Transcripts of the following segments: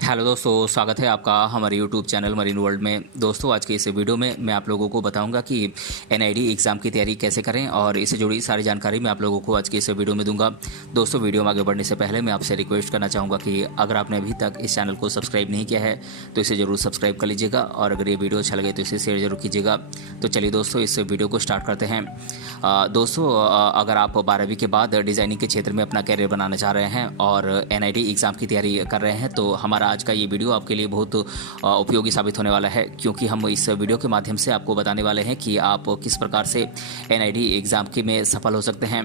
Hello दोस्तों, स्वागत है आपका हमारे यूट्यूब चैनल मरीन वर्ल्ड में। दोस्तों, आज के इस वीडियो में मैं आप लोगों को बताऊंगा कि एनआईडी एग्ज़ाम की तैयारी कैसे करें और इससे जुड़ी सारी जानकारी मैं आप लोगों को आज के इस वीडियो में दूंगा। दोस्तों, वीडियो में आगे बढ़ने से पहले मैं आपसे रिक्वेस्ट करना चाहूँगा कि अगर आपने अभी तक इस चैनल को सब्सक्राइब नहीं किया है तो इसे ज़रूर सब्सक्राइब कर लीजिएगा और अगर ये वीडियो अच्छा लगे तो इसे शेयर जरूर कीजिएगा। तो चलिए दोस्तों, इस वीडियो को स्टार्ट करते हैं। दोस्तों, अगर आप 12वीं के बाद डिज़ाइनिंग के क्षेत्र में अपना कैरियर बनाना चाह रहे हैं और एनआईडी एग्ज़ाम की तैयारी कर रहे हैं तो हमारा आज का ये वीडियो आपके लिए बहुत उपयोगी साबित होने वाला है, क्योंकि हम इस वीडियो के माध्यम से आपको बताने वाले हैं कि आप किस प्रकार से एनआईडी एग्ज़ाम के में सफल हो सकते हैं।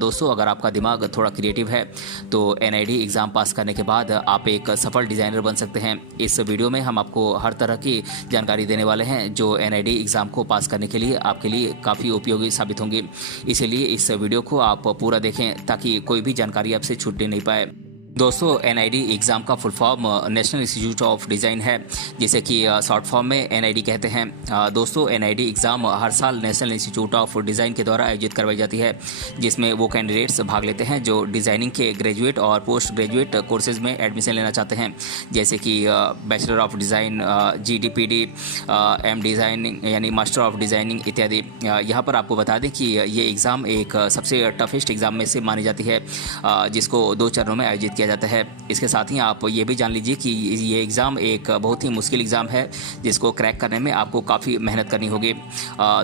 दोस्तों, अगर आपका दिमाग थोड़ा क्रिएटिव है तो एनआईडी एग्ज़ाम पास करने के बाद आप एक सफल डिज़ाइनर बन सकते हैं। इस वीडियो में हम आपको हर तरह की जानकारी देने वाले हैं जो एनआईडी एग्ज़ाम को पास करने के लिए आपके लिए काफ़ी उपयोगी साबित होंगी। इसीलिए इस वीडियो को आप पूरा देखें ताकि कोई भी जानकारी आपसे छूटने नहीं पाए। दोस्तों, एनआईडी एग्ज़ाम का full form national Institute of design है, जिसे कि शॉर्ट फॉर्म में एनआईडी कहते हैं। दोस्तों, एनआईडी एग्ज़ाम हर साल नेशनल इंस्टीट्यूट ऑफ डिज़ाइन के द्वारा आयोजित करवाई जाती है, जिसमें वो कैंडिडेट्स भाग लेते हैं जो डिज़ाइनिंग के ग्रेजुएट और पोस्ट ग्रेजुएट कोर्सेज़ में एडमिशन लेना चाहते हैं, जैसे कि bachelor of design, GDPD, M designing यानी मास्टर ऑफ डिज़ाइनिंग इत्यादि। यहाँ पर आपको बता दें कि ये एग्ज़ाम एक सबसे टफेस्ट एग्ज़ाम में से मानी जाती है, जिसको 2 चरणों में आयोजित किया जाता है। इसके साथ ही आप ये भी जान लीजिए कि ये एग्ज़ाम एक बहुत ही मुश्किल एग्ज़ाम है, जिसको क्रैक करने में आपको काफ़ी मेहनत करनी होगी।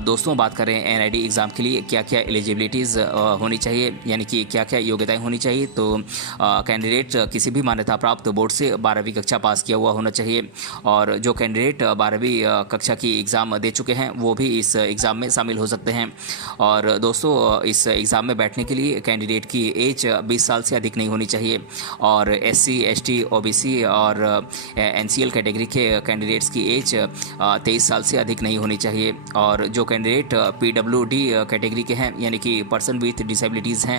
दोस्तों, बात करें एनआईडी एग्ज़ाम के लिए क्या क्या एलिजिबिलिटीज़ होनी चाहिए, यानी कि क्या क्या योग्यताएं होनी चाहिए, तो कैंडिडेट किसी भी मान्यता प्राप्त बोर्ड से 12वीं कक्षा पास किया हुआ होना चाहिए और जो कैंडिडेट 12वीं कक्षा की एग्ज़ाम दे चुके हैं वो भी इस एग्ज़ाम में शामिल हो सकते हैं। और दोस्तों, इस एग्ज़ाम में बैठने के लिए कैंडिडेट की एज 20 साल से अधिक नहीं होनी चाहिए और SC, ST, OBC और NCL कैटेगरी के कैंडिडेट्स की एज 23 साल से अधिक नहीं होनी चाहिए और जो कैंडिडेट PWD कैटेगरी के हैं, यानी कि पर्सन विथ डिसेबिलिटीज़ हैं,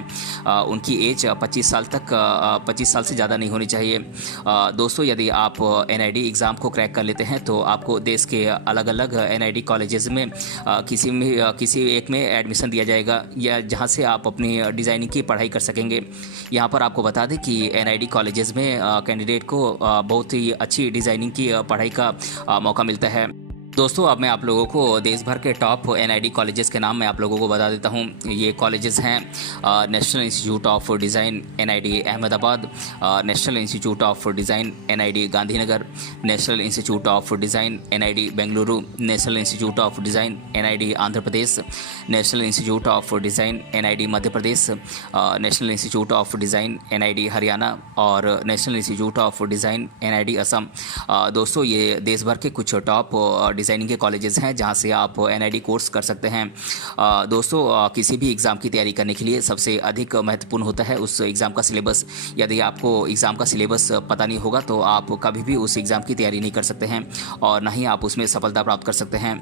उनकी एज 25 साल से ज़्यादा नहीं होनी चाहिए। दोस्तों, यदि आप एनआईडी एग्ज़ाम को क्रैक कर लेते हैं तो आपको देश के अलग अलग एनआईडी कॉलेजेस में किसी एक में एडमिशन दिया जाएगा, या जहां से आप अपनी डिज़ाइनिंग की पढ़ाई कर सकेंगे। यहां पर आपको बता दें कि एनआईडी कॉलेजेस में कैंडिडेट को बहुत ही अच्छी डिज़ाइनिंग की पढ़ाई का मौका मिलता है। दोस्तों, अब मैं आप लोगों को देश भर के टॉप एनआईडी कॉलेजेस के नाम मैं आप लोगों को बता देता हूं। ये कॉलेजेस हैं National Institute of Design NID Ahmedabad, National Institute of Design NID Gandhinagar, National Institute of Design NID Bengaluru, National Institute of Design NID Andhra Pradesh, National Institute of Design NID Madhya Pradesh, National Institute of Design NID Haryana और National Institute of Design NID Assam. दोस्तों, ये देश भर के कुछ top designing के colleges हैं जहां से आप एनआईडी कोर्स कर सकते हैं। दोस्तों, किसी भी एग्ज़ाम की तैयारी करने के लिए सबसे अधिक महत्वपूर्ण होता है उस एग्ज़ाम का सिलेबस। यदि आपको एग्ज़ाम का सिलेबस पता नहीं होगा तो आप कभी भी उस एग्ज़ाम की तैयारी नहीं कर सकते हैं और ना ही आप उसमें सफलता प्राप्त कर सकते हैं।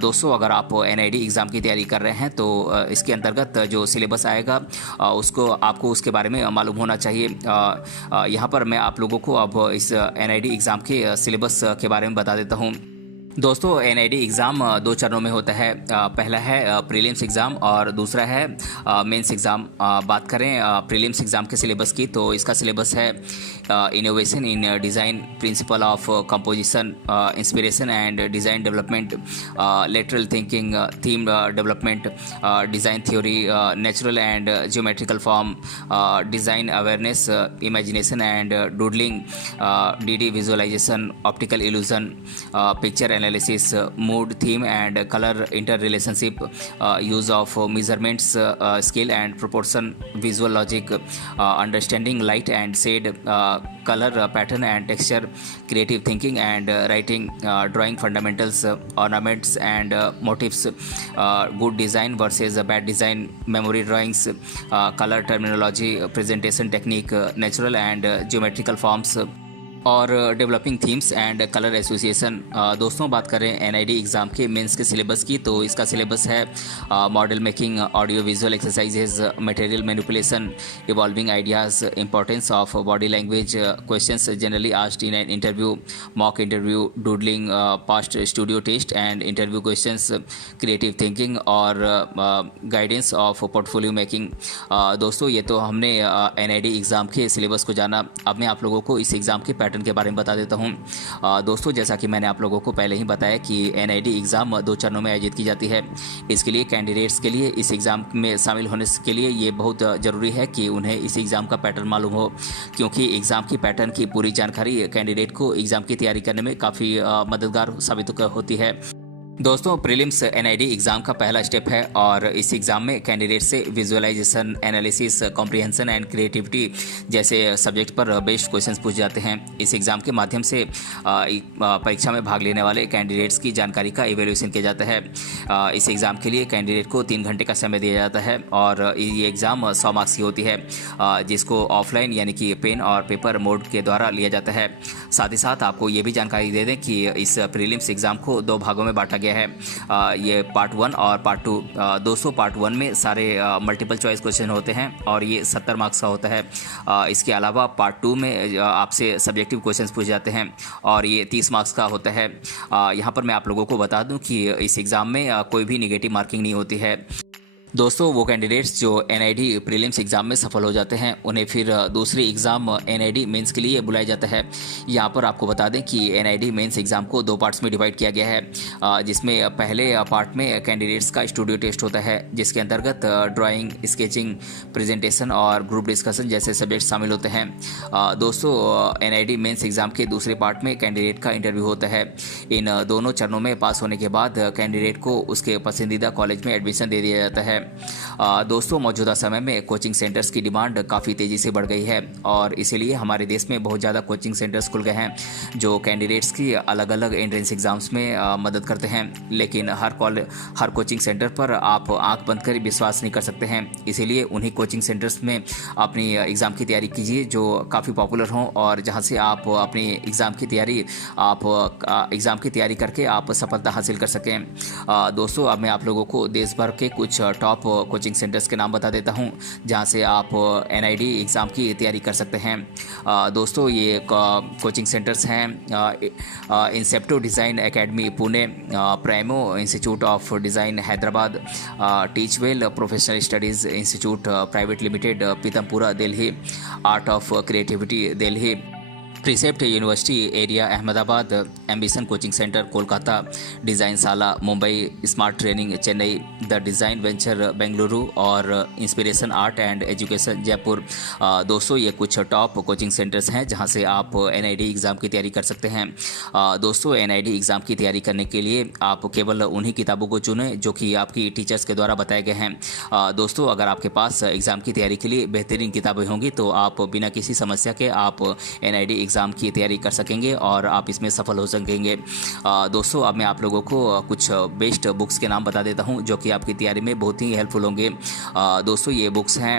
दोस्तों, अगर आप एनआईडी एग्ज़ाम की तैयारी कर रहे हैं तो इसके अंतर्गत जो सिलेबस आएगा आपको उसके बारे में मालूम होना चाहिए। यहाँ पर मैं आप लोगों को अब इस एनआईडी एग्ज़ाम के सिलेबस के बारे में बता देता हूँ। दोस्तों, एनआईडी एग्ज़ाम 2 चरणों में होता है। पहला है प्रीलिम्स एग्ज़ाम और दूसरा है मेंस एग्ज़ाम। बात करें प्रीलिम्स एग्ज़ाम के सिलेबस की तो इसका सिलेबस है innovation in design, principle of composition, inspiration and design development, lateral thinking, theme development, design theory, natural and geometrical form, design awareness, imagination and doodling, DD visualisation, optical illusion, picture analysis, mood, theme and color interrelationship, use of measurements, scale and proportion, visual logic, understanding light and shade, color pattern and texture, creative thinking and writing, drawing fundamentals, ornaments and motifs, good design versus bad design, memory drawings, color terminology, presentation technique, natural and geometrical forms और developing themes and colour association. दोस्तों, बात करें NID exam के mains के syllabus की तो इसका syllabus है model making, audio visual exercises, material manipulation, evolving ideas, importance of body language, questions generally asked in an interview, mock interview, doodling, past studio test and interview questions, creative thinking और guidance of portfolio making. दोस्तों, ये तो हमने NID exam के syllabus को जाना। अब मैं आप लोगों को इस एग्ज़ाम के पैटर्न पैटर्न के बारे में बता देता हूँ। दोस्तों, जैसा कि मैंने आप लोगों को पहले ही बताया कि एनआईडी एग्ज़ाम 2 चरणों में आयोजित की जाती है। इसके लिए कैंडिडेट्स के लिए इस एग्ज़ाम में शामिल होने के लिए ये बहुत ज़रूरी है कि उन्हें इस एग्ज़ाम का पैटर्न मालूम हो, क्योंकि एग्ज़ाम की पैटर्न की पूरी जानकारी कैंडिडेट को एग्ज़ाम की तैयारी करने में काफ़ी मददगार साबित होती है। दोस्तों, प्रीलिम्स एनआईडी एग्ज़ाम का पहला स्टेप है और इस एग्ज़ाम में कैंडिडेट से visualisation, analysis, comprehension and creativity जैसे सब्जेक्ट पर बेस्ड क्वेश्चंस पूछे जाते हैं। इस एग्ज़ाम के माध्यम से परीक्षा में भाग लेने वाले कैंडिडेट्स की जानकारी का इवेल्यूएशन किया जाता है। इस एग्ज़ाम के लिए कैंडिडेट को 3 घंटे का समय दिया जाता है और ये एग्ज़ाम 100 मार्क्स की होती है, जिसको ऑफलाइन यानी कि पेन और पेपर मोड के द्वारा लिया जाता है। साथ ही साथ आपको ये भी जानकारी दे दें कि इस प्रीलिम्स एग्ज़ाम को 2 भागों में बांटा गया है। ये पार्ट 1 और पार्ट 2। दोस्तों, पार्ट 1 में सारे मल्टीपल चॉइस क्वेश्चन होते हैं और ये 70 मार्क्स का होता है। इसके अलावा पार्ट 2 में आपसे सब्जेक्टिव क्वेश्चंस पूछे जाते हैं और ये 30 मार्क्स का होता है। यहाँ पर मैं आप लोगों को बता दूं कि इस एग्ज़ाम में कोई भी नेगेटिव मार्किंग नहीं होती है। दोस्तों, वो कैंडिडेट्स जो एनआईडी प्रीलिम्स एग्ज़ाम में सफल हो जाते हैं उन्हें फिर दूसरी एग्ज़ाम एनआईडी मेंस के लिए बुलाया जाता है। यहाँ पर आपको बता दें कि एनआईडी मेंस एग्ज़ाम को 2 पार्ट्स में डिवाइड किया गया है, जिसमें पहले पार्ट में कैंडिडेट्स का स्टूडियो टेस्ट होता है, जिसके अंतर्गत ड्राइंग, स्केचिंग, प्रेजेंटेशन और ग्रुप डिस्कशन जैसे सब्जेक्ट शामिल होते हैं। दोस्तों, एनआईडी मेंस एग्ज़ाम के दूसरे पार्ट में कैंडिडेट का इंटरव्यू होता है। इन दोनों चरणों में पास होने के बाद कैंडिडेट को उसके पसंदीदा कॉलेज में एडमिशन दे दिया जाता है। दोस्तों, मौजूदा समय में कोचिंग सेंटर्स की डिमांड काफ़ी तेज़ी से बढ़ गई है और इसीलिए हमारे देश में बहुत ज़्यादा कोचिंग सेंटर्स खुल गए हैं जो कैंडिडेट्स की अलग अलग एंट्रेंस एग्ज़ाम्स में मदद करते हैं। लेकिन हर कोचिंग सेंटर पर आप आंख बंद कर विश्वास नहीं कर सकते हैं, इसीलिए उन्हीं कोचिंग सेंटर्स में अपनी एग्ज़ाम की तैयारी कीजिए जो काफ़ी पॉपुलर हों और जहां से आप अपनी एग्ज़ाम की तैयारी करके आप सफलता हासिल कर सकें। दोस्तों, अब मैं आप लोगों को देश भर के कुछ टॉप कोचिंग सेंटर्स के नाम बता देता हूं जहां से आप एनआईडी एग्ज़ाम की तैयारी कर सकते हैं। दोस्तों, ये कोचिंग सेंटर्स हैं Incepto Design Academy Pune, Primo Institute of Design Hyderabad, Teachwell Professional Studies Institute Private Limited Pitampura Delhi, Art of Creativity Delhi, Precept University Area Ahmedabad, Ambition Coaching Centre Kolkata, Design Sala Mumbai, Smart Training Chennai, The Design Venture Bengaluru और Inspiration Art and Education Jaipur. दोस्तों, ये कुछ top coaching centres हैं जहां से आप NID exam की तैयारी कर सकते हैं। दोस्तों, एनआईडी एग्ज़ाम की तैयारी करने के लिए आप केवल उन्हीं किताबों को चुनें जो कि आपकी टीचर्स के द्वारा बताए गए हैं। दोस्तों, अगर आपके पास एग्ज़ाम की तैयारी के लिए बेहतरीन किताबें होंगी तो आप बिना किसी समस्या के आप एनआईडी एग्ज़ाम की तैयारी कर सकेंगे और आप इसमें सफल हो सकेंगे। दोस्तों, अब मैं आप लोगों को कुछ बेस्ट बुक्स के नाम बता देता हूं जो कि आपकी तैयारी में बहुत ही हेल्पफुल होंगे। दोस्तों, ये बुक्स हैं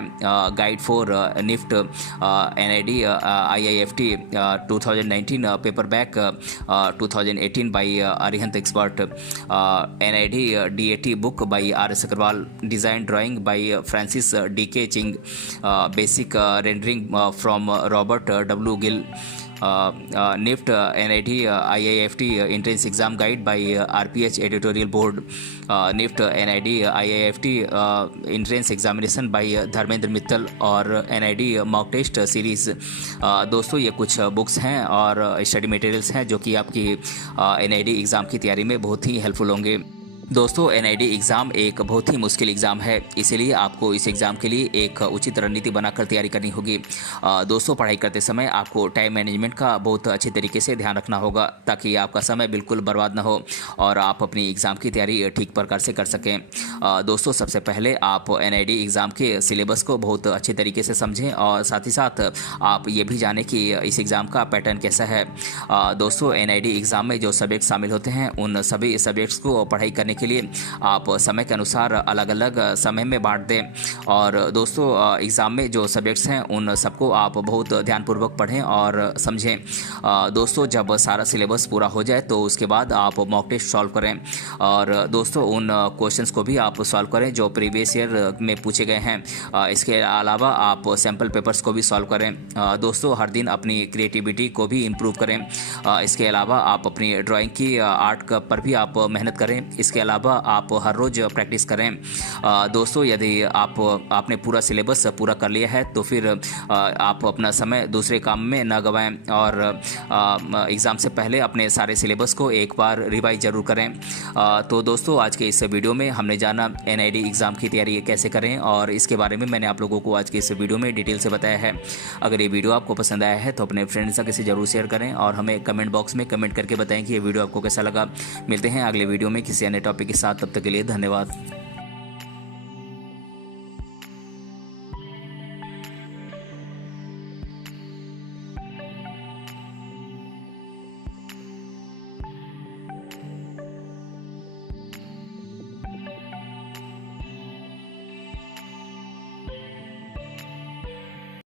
guide for NIFT NID IIFT 2019 paperback 2018 by Arihant Expert, NID DAT book by R S. Agrawal, Design Drawing by Francis D K. Ching, Basic Rendering from Robert W Gill, NIFT NID IIFT entrance exam guide by RPH Editorial Board, NIFT NID IIFT entrance examination by Dharmendra Mittal और NID mock test series. दोस्तों, ये कुछ books हैं और study materials हैं जो कि आपकी एनआईडी एग्ज़ाम की तैयारी में बहुत ही हेल्पफुल होंगे। दोस्तों, एनआईडी एग्ज़ाम एक बहुत ही मुश्किल एग्ज़ाम है, इसीलिए आपको इस एग्ज़ाम के लिए एक उचित रणनीति बनाकर तैयारी करनी होगी। दोस्तों, पढ़ाई करते समय आपको टाइम मैनेजमेंट का बहुत अच्छे तरीके से ध्यान रखना होगा ताकि आपका समय बिल्कुल बर्बाद ना हो और आप अपनी एग्ज़ाम की तैयारी ठीक प्रकार से कर सकें। दोस्तों, सबसे पहले आप एनआईडी एग्ज़ाम के सिलेबस को बहुत अच्छे तरीके से समझें और साथ ही साथ आप ये भी जानें कि इस एग्ज़ाम का पैटर्न कैसा है। दोस्तों, एनआईडी एग्ज़ाम में जो सब्जेक्ट शामिल होते हैं उन सभी सब्जेक्ट्स को पढ़ाई करने के लिए आप समय के अनुसार अलग अलग समय में बांट दें और दोस्तों, एग्ज़ाम में जो सब्जेक्ट्स हैं उन सबको आप बहुत ध्यानपूर्वक पढ़ें और समझें। दोस्तों, जब सारा सिलेबस पूरा हो जाए तो उसके बाद आप मॉक टेस्ट सॉल्व करें और दोस्तों, उन क्वेश्चंस को भी आप सॉल्व करें जो प्रीवियस ईयर में पूछे गए हैं। इसके अलावा आप सैम्पल पेपर्स को भी सॉल्व करें। दोस्तों, हर दिन अपनी क्रिएटिविटी को भी इम्प्रूव करें। इसके अलावा आप अपनी ड्राइंग की आर्ट पर भी आप मेहनत करें। इसके अलावा आप हर रोज़ प्रैक्टिस करें। दोस्तों यदि आपने पूरा सिलेबस पूरा कर लिया है तो फिर आप अपना समय दूसरे काम में ना गवाएं और एग्ज़ाम से पहले अपने सारे सिलेबस को एक बार रिवाइज ज़रूर करें। तो दोस्तों आज के इस वीडियो में हमने जाना NID एग्ज़ाम की तैयारी कैसे करें और इसके बारे में मैंने आप लोगों को आज के इस वीडियो में डिटेल से बताया है। अगर ये वीडियो आपको पसंद आया है तो अपने फ्रेंड्स के साथ ज़रूर शेयर करें और हमें कमेंट बॉक्स में कमेंट करके बताएं कि ये वीडियो आपको कैसा लगा। मिलते हैं अगले वीडियो में किसी अन्य टॉपिक के साथ, तब तक के लिए धन्यवाद।